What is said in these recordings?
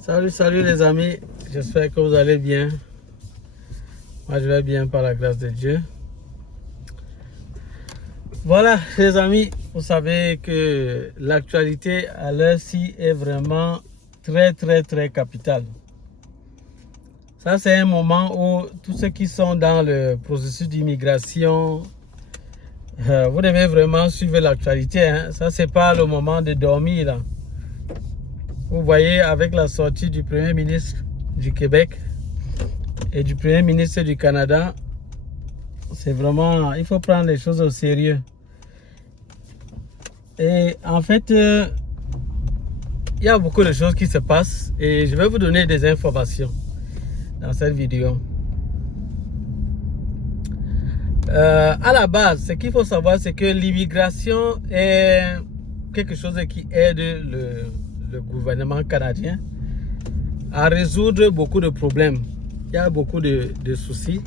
Salut les amis, j'espère que vous allez bien. Moi je vais bien par la grâce de Dieu. Voilà les amis, vous savez que l'actualité à l'heure-ci est vraiment très capitale. Ça c'est un moment où tous ceux qui sont dans le processus d'immigration, vous devez vraiment suivre l'actualité. Hein. Ça c'est pas le moment de dormir là. Vous voyez, avec la sortie du Premier ministre du Québec et du Premier ministre du Canada, c'est vraiment, il faut prendre les choses au sérieux. Et en fait, il y a beaucoup de choses qui se passent et je vais vous donner des informations dans cette vidéo. À la base, ce qu'il faut savoir, c'est que l'immigration est quelque chose qui aide le gouvernement canadien à résoudre beaucoup de problèmes. Il y a beaucoup de soucis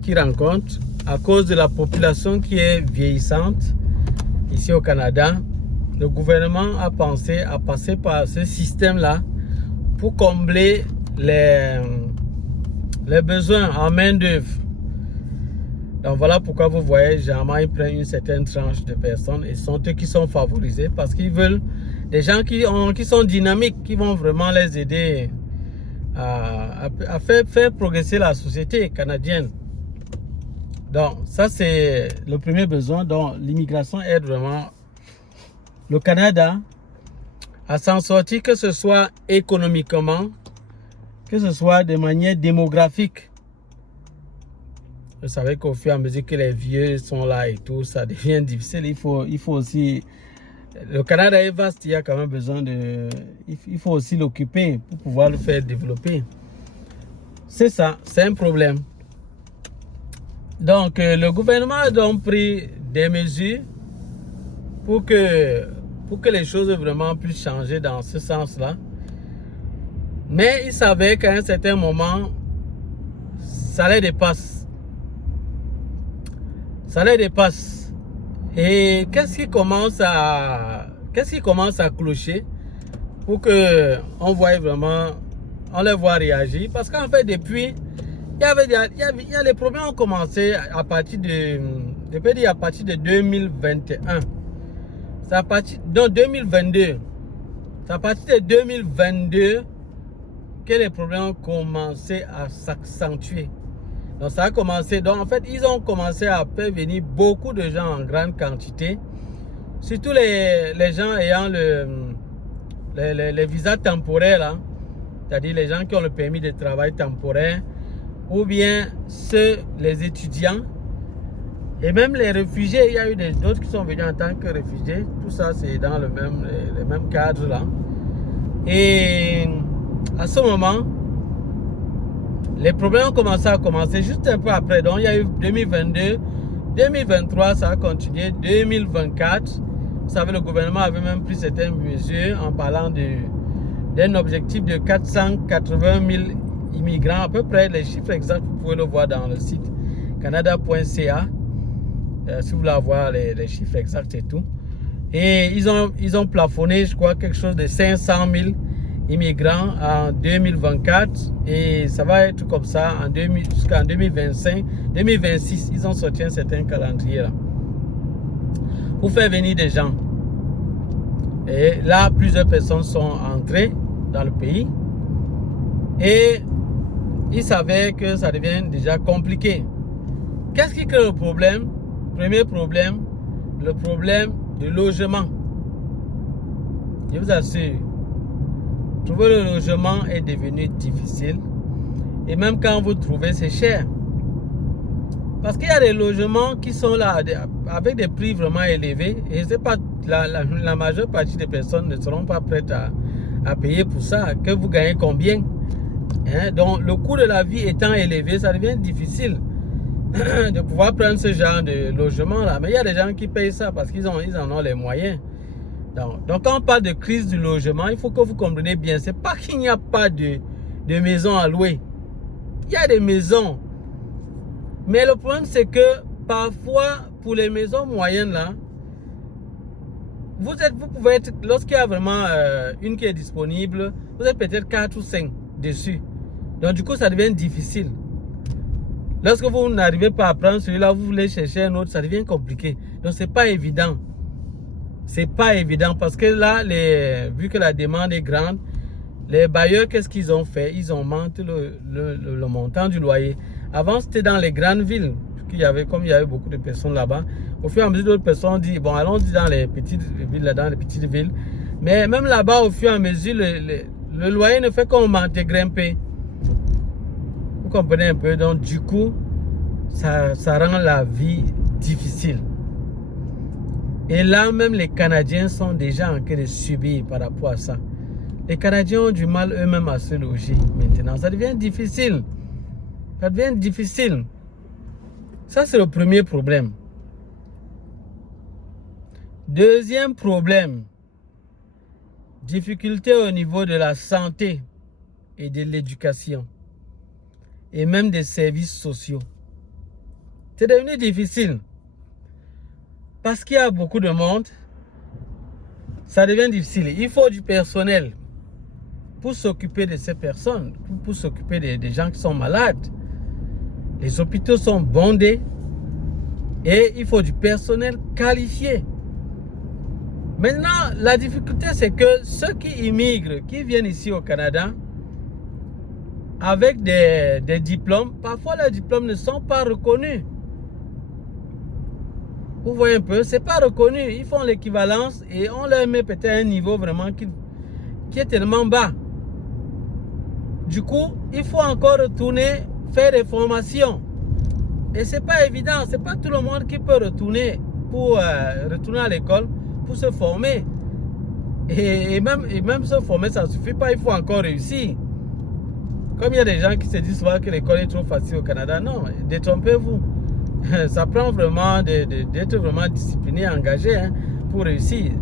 qu'ils rencontrent à cause de la population qui est vieillissante ici au Canada. Le gouvernement a pensé à passer par ce système-là pour combler les besoins en main-d'œuvre. Donc voilà pourquoi vous voyez, généralement ils prennent une certaine tranche de personnes et sont eux qui sont favorisés parce qu'ils veulent des gens qui sont dynamiques, qui vont vraiment les aider à faire progresser la société canadienne. Donc ça c'est le premier besoin. Donc l'immigration aide vraiment le Canada à s'en sortir, que ce soit économiquement, que ce soit de manière démographique. Vous savez qu'au fur et à mesure que les vieux sont là et tout, ça devient difficile. Il faut aussi... Le Canada est vaste, il y a quand même besoin de... Il faut aussi l'occuper pour pouvoir le faire développer. C'est ça, c'est un problème. Donc, le gouvernement a donc pris des mesures pour que les choses vraiment puissent changer dans ce sens-là. Mais il savait qu'à un certain moment, ça les dépasse. Ça les dépasse. Et qu'est-ce qui commence à clocher pour que on voit vraiment, on les voit réagir? Parce qu'en fait, depuis, il y a les problèmes ont commencé à partir de 2021. C'est à partir de 2022. C'est à partir de 2022 que les problèmes ont commencé à s'accentuer. Donc ça a commencé, donc en fait ils ont commencé à faire venir beaucoup de gens en grande quantité, surtout les gens ayant les visas temporaires là, c'est-à-dire les gens qui ont le permis de travail temporaire, ou bien les étudiants, et même les réfugiés. Il y a eu d'autres qui sont venus en tant que réfugiés. Tout ça c'est dans le même cadre là. Et à ce moment, les problèmes ont commencé juste un peu après. Donc il y a eu 2022, 2023, ça a continué, 2024. Vous savez, le gouvernement avait même pris certaines mesures en parlant d'un objectif de 480 000 immigrants. À peu près, les chiffres exacts, vous pouvez le voir dans le site canada.ca. Si vous voulez avoir les chiffres exacts et tout. Et ils ont plafonné, je crois, quelque chose de 500 000 immigrants en 2024 et ça va être comme ça jusqu'en 2025, 2026. Ils ont sorti un certain calendrier là pour faire venir des gens. Et là, plusieurs personnes sont entrées dans le pays et ils savaient que ça devient déjà compliqué. Qu'est-ce qui crée le problème? Premier problème, le problème du logement. Je vous assure, trouver le logement est devenu difficile. Et même quand vous trouvez, c'est cher. Parce qu'il y a des logements qui sont là avec des prix vraiment élevés. Et c'est pas la majeure partie des personnes ne seront pas prêtes à payer pour ça. Que vous gagnez combien? Hein? Donc le coût de la vie étant élevé, ça devient difficile de pouvoir prendre ce genre de logement là. Mais il y a des gens qui payent ça parce qu'ils en ont les moyens. Donc quand on parle de crise du logement, il faut que vous compreniez bien, c'est pas qu'il n'y a pas de maisons à louer. Il y a des maisons. Mais le problème c'est que parfois pour les maisons moyennes là, vous pouvez être, lorsqu'il y a vraiment une qui est disponible, vous êtes peut-être 4 ou 5 dessus. Donc du coup, ça devient difficile. Lorsque vous n'arrivez pas à prendre celui-là, vous voulez chercher un autre, ça devient compliqué. Donc c'est pas évident. C'est pas évident parce que là, vu que la demande est grande, les bailleurs, qu'est-ce qu'ils ont fait? Ils ont augmenté le montant du loyer. Avant, c'était dans les grandes villes. Comme il y avait beaucoup de personnes là-bas, au fur et à mesure, d'autres personnes disent, bon, allons-y dans les petites villes, dans les petites villes. Mais même là-bas, au fur et à mesure, le loyer ne fait qu'augmenter, grimper. Vous comprenez un peu? Donc, du coup, ça rend la vie difficile. Et là, même les Canadiens sont déjà en train de subir par rapport à ça. Les Canadiens ont du mal eux-mêmes à se loger maintenant. Ça devient difficile. Ça devient difficile. Ça, c'est le premier problème. Deuxième problème, difficulté au niveau de la santé et de l'éducation et même des services sociaux. C'est devenu difficile parce qu'il y a beaucoup de monde. Ça devient difficile. Il faut du personnel pour s'occuper de ces personnes, pour s'occuper des gens qui sont malades. Les hôpitaux sont bondés et il faut du personnel qualifié. Maintenant, la difficulté, c'est que ceux qui immigrent, qui viennent ici au Canada, avec des diplômes, parfois les diplômes ne sont pas reconnus. Vous voyez un peu, c'est pas reconnu. Ils font l'équivalence et on leur met peut-être un niveau vraiment qui est tellement bas. Du coup, il faut encore retourner faire des formations. Et c'est pas évident, c'est pas tout le monde qui peut retourner pour retourner à l'école pour se former. Et même se former, ça ne suffit pas, il faut encore réussir. Comme il y a des gens qui se disent souvent que l'école est trop facile au Canada, non, détrompez-vous. Ça prend vraiment d'être vraiment discipliné, engagé pour réussir.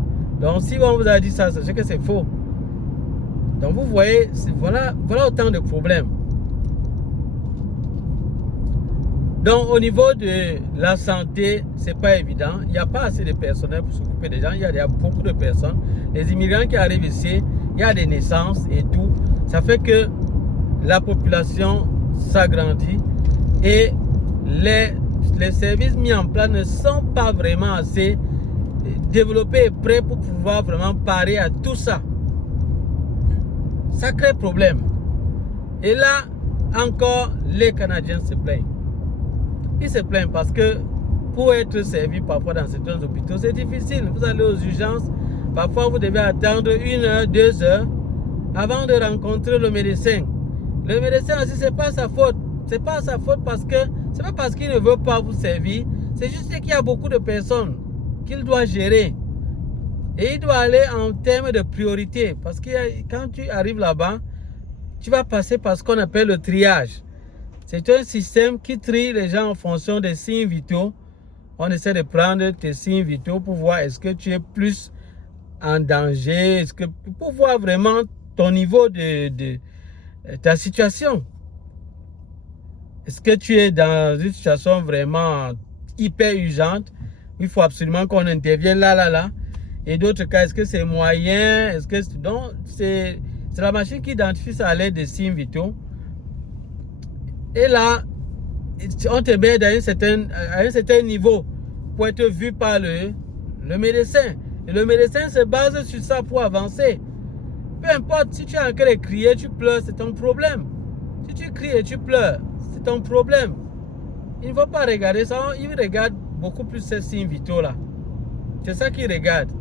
Donc si on vous a dit ça, sachez que c'est faux. Donc vous voyez, voilà autant de problèmes. Donc au niveau de la santé, c'est pas évident. Il n'y a pas assez de personnel pour s'occuper des gens. Il y a beaucoup de personnes. Les immigrants qui arrivent ici, il y a des naissances et tout. Ça fait que la population s'agrandit et les services mis en place ne sont pas vraiment assez développés et prêts pour pouvoir vraiment parer à tout ça. Sacré problème. Et là, encore, les Canadiens se plaignent. Ils se plaignent parce que pour être servi parfois dans certains hôpitaux, c'est difficile. Vous allez aux urgences, parfois vous devez attendre 1 heure, 2 heures avant de rencontrer le médecin. Le médecin aussi, c'est pas sa faute. C'est pas sa faute parce que c'est pas parce qu'il ne veut pas vous servir. C'est juste qu'il y a beaucoup de personnes qu'il doit gérer. Et il doit aller en termes de priorité. Parce que quand tu arrives là-bas, tu vas passer par ce qu'on appelle le triage. C'est un système qui trie les gens en fonction des signes vitaux. On essaie de prendre tes signes vitaux pour voir est-ce que tu es plus en danger, pour voir vraiment ton niveau de ta situation. Est-ce que tu es dans une situation vraiment hyper urgente? Il faut absolument qu'on intervienne là. Et d'autres cas, est-ce que c'est moyen? Est-ce que donc c'est la machine qui identifie ça à l'aide des signes vitaux. Et là, on te met à un certain niveau pour être vu par le médecin. Et le médecin se base sur ça pour avancer. Peu importe, si tu es en train de crier, tu pleures, c'est ton problème. Si tu cries et tu pleures, c'est ton problème. Il ne va pas regarder ça, il regarde beaucoup plus ces signes vitaux là. C'est ça qu'il regarde.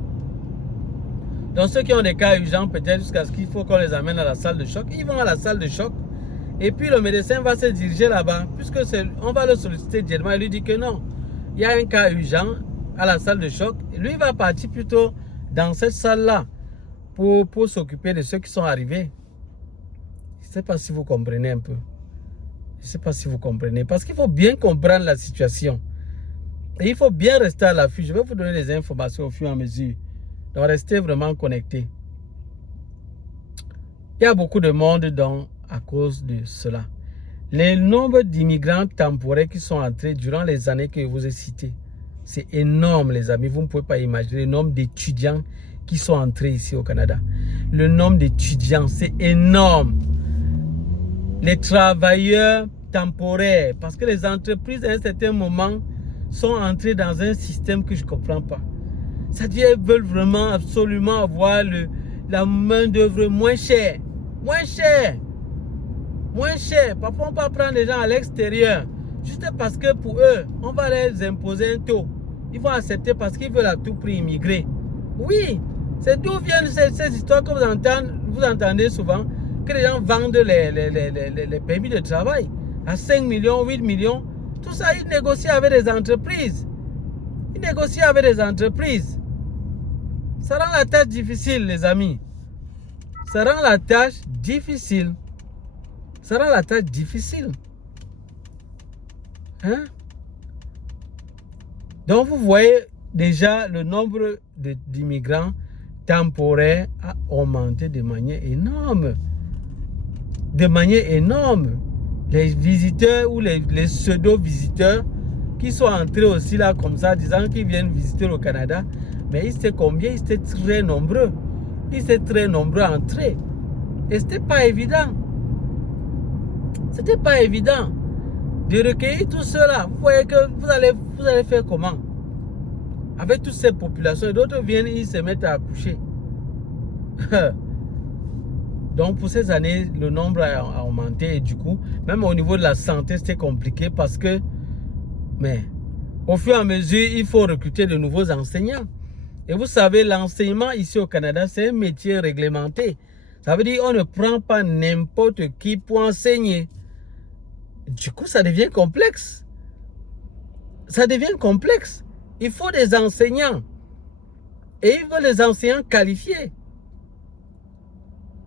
Donc ceux qui ont des cas urgents, peut-être jusqu'à ce qu'il faut qu'on les amène à la salle de choc, ils vont à la salle de choc. Et puis le médecin va se diriger là-bas, puisque on va le solliciter directement et lui dire que non, il y a un cas urgent à la salle de choc. Et lui va partir plutôt dans cette salle-là pour s'occuper de ceux qui sont arrivés. Je ne sais pas si vous comprenez un peu. Je ne sais pas si vous comprenez. Parce qu'il faut bien comprendre la situation. Et il faut bien rester à l'affût. Je vais vous donner des informations au fur et à mesure. Donc restez vraiment connectés. Il y a beaucoup de monde à cause de cela. Le nombre d'immigrants temporaires qui sont entrés durant les années que je vous ai citées, C'est énorme, les amis. Vous ne pouvez pas imaginer le nombre d'étudiants qui sont entrés ici au Canada. Le nombre d'étudiants, c'est énorme. Les travailleurs temporaires, parce que les entreprises, à un certain moment, sont entrées dans un système que je ne comprends pas. C'est-à-dire qu'elles veulent vraiment absolument avoir la main-d'œuvre moins chère. Moins chère. Moins cher. Parfois, on peut prendre les gens à l'extérieur. Juste parce que pour eux, on va les imposer un taux. Ils vont accepter parce qu'ils veulent à tout prix immigrer. Oui, c'est d'où viennent ces histoires que vous entendez souvent, que les gens vendent les permis de travail à 5 millions, 8 millions. Tout ça, ils négocient avec des entreprises. Ils négocient avec des entreprises. Ça rend la tâche difficile, les amis. Ça rend la tâche difficile. Ça rend la tâche difficile. Hein? Donc, vous voyez déjà le nombre d'immigrants temporaires a augmenté de manière énorme. De manière énorme. Les visiteurs ou les pseudo-visiteurs qui sont entrés aussi là comme ça, disant qu'ils viennent visiter le Canada, mais ils étaient combien? Ils étaient très nombreux. Ils étaient très nombreux à entrer. Et ce n'était pas évident. C'était pas évident de recueillir tout cela. Vous voyez que vous allez faire comment? Avec toutes ces populations, d'autres viennent, ils se mettent à accoucher. Donc pour ces années, le nombre a augmenté et du coup, même au niveau de la santé, c'était compliqué parce que, mais au fur et à mesure, il faut recruter de nouveaux enseignants. Et vous savez, l'enseignement ici au Canada, c'est un métier réglementé. Ça veut dire qu'on ne prend pas n'importe qui pour enseigner. Du coup, ça devient complexe. Ça devient complexe. Il faut des enseignants. Et il faut des enseignants qualifiés.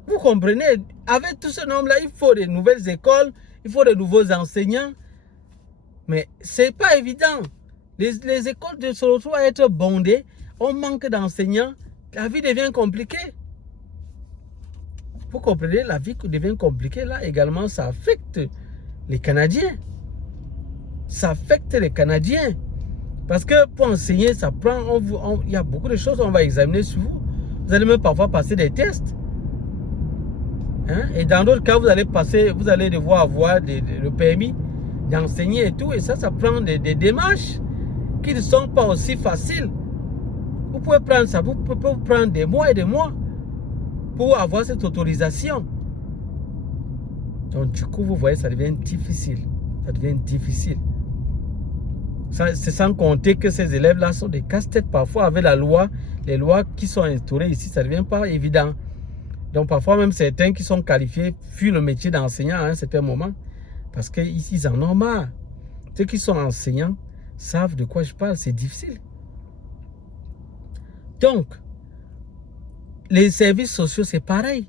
Vous comprenez? Avec tout ce nombre-là, il faut de nouvelles écoles, il faut de nouveaux enseignants. Mais ce n'est pas évident. Les écoles se retrouvent à être bondées. On manque d'enseignants. La vie devient compliquée. Vous comprenez? La vie devient compliquée. Là également, ça affecte les Canadiens. Ça affecte les Canadiens. Parce que pour enseigner, ça prend, il y a beaucoup de choses qu'on va examiner sur vous. Vous allez même parfois passer des tests. Hein? Et dans d'autres cas, vous allez devoir avoir le permis d'enseigner et tout. Et ça prend des démarches qui ne sont pas aussi faciles. Vous pouvez prendre ça, vous pouvez prendre des mois et des mois pour avoir cette autorisation. Donc du coup, vous voyez, ça devient difficile. Ça devient difficile. C'est sans compter que ces élèves-là sont des casse-têtes parfois avec la loi. Les lois qui sont instaurées ici, ça ne devient pas évident. Donc parfois même certains qui sont qualifiés fuient le métier d'enseignant à un certain moment. Parce qu'ils en ont marre. Ceux qui sont enseignants savent de quoi je parle. C'est difficile. Donc, les services sociaux, c'est pareil.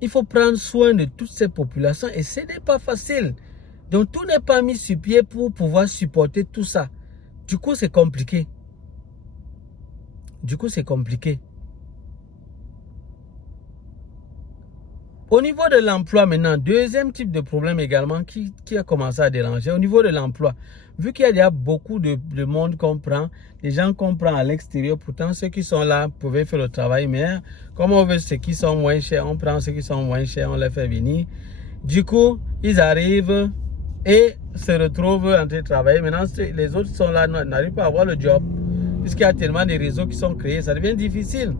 Il faut prendre soin de toutes ces populations et ce n'est pas facile. Donc, tout n'est pas mis sur pied pour pouvoir supporter tout ça. Du coup, c'est compliqué. Du coup, c'est compliqué. Au niveau de l'emploi maintenant, deuxième type de problème également qui a commencé à déranger. Au niveau de l'emploi, vu qu'il y a beaucoup de monde qu'on prend, les gens qu'on prend à l'extérieur, pourtant ceux qui sont là pouvaient faire le travail, mais comme on veut ceux qui sont moins chers, on prend ceux qui sont moins chers, on les fait venir. Du coup, ils arrivent et se retrouvent en train de travailler. Maintenant, les autres qui sont là n'arrivent pas à avoir le job, puisqu'il y a tellement de réseaux qui sont créés, ça devient difficile.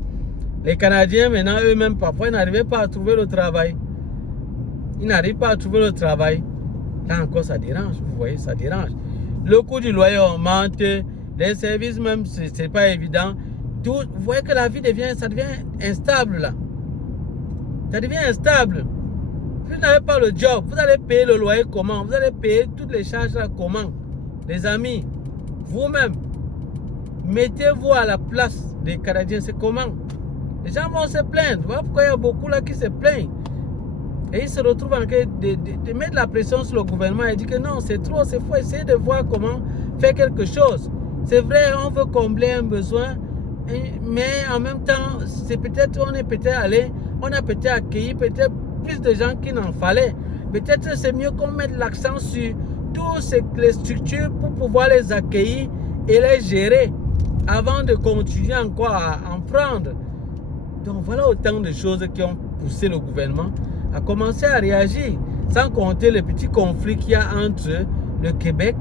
Les Canadiens, maintenant, eux-mêmes, parfois, ils n'arrivaient pas à trouver le travail. Ils n'arrivent pas à trouver le travail. Là encore, ça dérange, vous voyez, ça dérange. Le coût du loyer augmente, les services même, ce n'est pas évident. Tout, vous voyez que la vie ça devient instable, là. Ça devient instable. Vous n'avez pas le job, vous allez payer le loyer comment? Vous allez payer toutes les charges là comment? Les amis, vous-même, mettez-vous à la place des Canadiens, c'est comment? Les gens vont se plaindre. Voilà pourquoi il y a beaucoup là qui se plaignent. Et ils se retrouvent en train de mettre la pression sur le gouvernement et dire que non, c'est trop, c'est faux. Essayer de voir comment faire quelque chose. C'est vrai, on veut combler un besoin, mais en même temps, c'est peut-être, on a peut-être accueilli peut-être plus de gens qu'il n'en fallait. Peut-être c'est mieux qu'on mette l'accent sur toutes les structures pour pouvoir les accueillir et les gérer avant de continuer encore à en prendre. Donc voilà autant de choses qui ont poussé le gouvernement à commencer à réagir, sans compter le petit conflit qu'il y a entre le Québec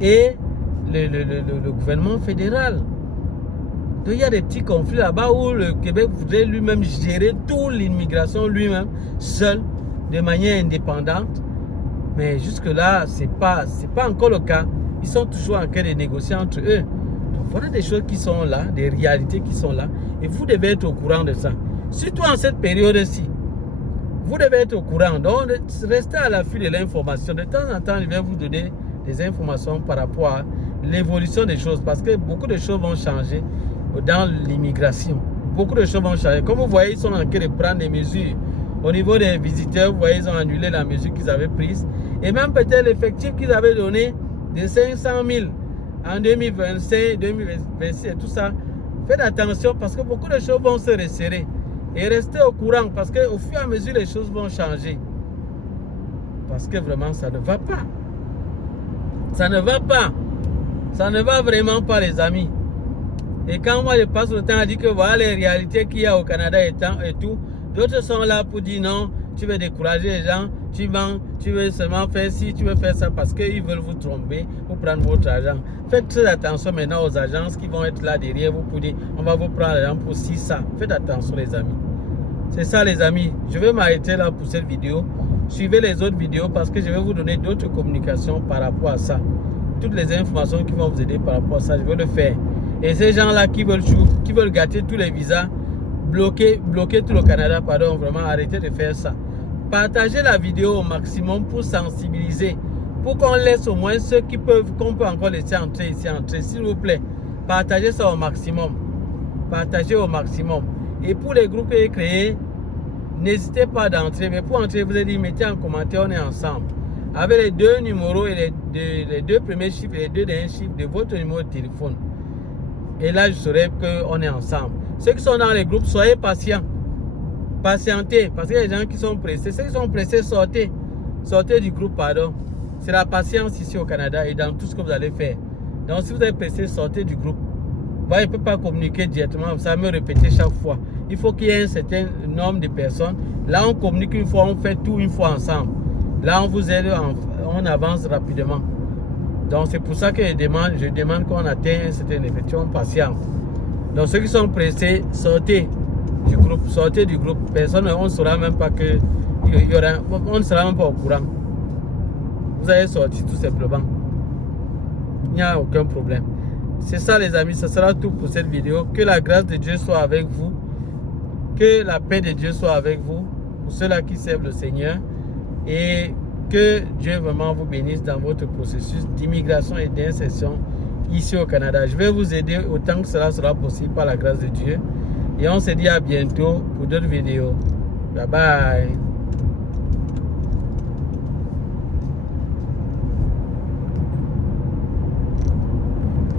et le gouvernement fédéral. Donc il y a des petits conflits là-bas où le Québec voudrait lui-même gérer toute l'immigration lui-même, seul, de manière indépendante. Mais jusque-là, c'est pas encore le cas. Ils sont toujours en train de négocier entre eux. Donc voilà des choses qui sont là, des réalités qui sont là. Et vous devez être au courant de ça. Surtout en cette période-ci. Vous devez être au courant. Donc restez à l'affût de l'information. De temps en temps, je vais vous donner des informations par rapport à l'évolution des choses. Parce que beaucoup de choses vont changer dans l'immigration. Beaucoup de choses vont changer. Comme vous voyez, ils sont en train de prendre des mesures. Au niveau des visiteurs, vous voyez, ils ont annulé la mesure qu'ils avaient prise. Et même peut-être l'effectif qu'ils avaient donné de 500 000 en 2025, 2026 et tout ça. Faites attention parce que beaucoup de choses vont se resserrer. Et restez au courant parce qu'au fur et à mesure, les choses vont changer. Parce que vraiment, ça ne va pas. Ça ne va pas. Ça ne va vraiment pas, les amis. Et quand moi, je passe le temps à dire que voilà les réalités qu'il y a au Canada et tout, d'autres sont là pour dire non, tu veux décourager les gens, tu mens, tu veux seulement faire ci, tu veux faire ça parce qu'ils veulent vous tromper pour prendre votre argent. Faites très attention maintenant aux agences qui vont être là derrière vous pour dire on va vous prendre l'argent pour ci, ça. Faites attention, les amis. C'est ça, les amis. Je vais m'arrêter là pour cette vidéo. Suivez les autres vidéos parce que je vais vous donner d'autres communications par rapport à ça. Toutes les informations qui vont vous aider par rapport à ça, je vais le faire. Et ces gens-là qui veulent gâter tous les visas, bloquer tout le Canada, pardon, vraiment arrêtez de faire ça. Partagez la vidéo au maximum pour sensibiliser, pour qu'on laisse au moins ceux qu'on peut encore laisser entrer ici, s'il vous plaît. Partagez ça au maximum. Partagez au maximum. Et pour les groupes que j'ai créés, n'hésitez pas d'entrer. Mais pour entrer, vous avez dit, mettez en commentaire, on est ensemble. Avec les deux numéros et les deux premiers chiffres et les deux derniers chiffres de votre numéro de téléphone. Et là, je saurai qu'on est ensemble. Ceux qui sont dans les groupes, soyez patients. Patientez, parce qu'il y a des gens qui sont pressés. Ceux qui sont pressés, sortez. Sortez du groupe, pardon. C'est la patience ici au Canada et dans tout ce que vous allez faire. Donc, si vous êtes pressé, sortez du groupe. Bah, il ne peut pas communiquer directement, ça me répéter chaque fois. Il faut qu'il y ait un certain nombre de personnes. Là, on communique une fois, on fait tout une fois ensemble. Là, on vous aide, on avance rapidement. Donc, c'est pour ça que je demande qu'on atteigne un certain effectif, patience. Donc, ceux qui sont pressés, sortez du groupe. Sortez du groupe. Personne, on ne saura même pas que on ne sera même pas au courant. Vous allez sortir tout simplement. Il n'y a aucun problème. C'est ça, les amis. Ce sera tout pour cette vidéo. Que la grâce de Dieu soit avec vous. Que la paix de Dieu soit avec vous. Pour ceux-là qui servent le Seigneur. Et que Dieu vraiment vous bénisse dans votre processus d'immigration et d'insertion ici au Canada. Je vais vous aider autant que cela sera possible par la grâce de Dieu. Et on se dit à bientôt pour d'autres vidéos. Bye bye.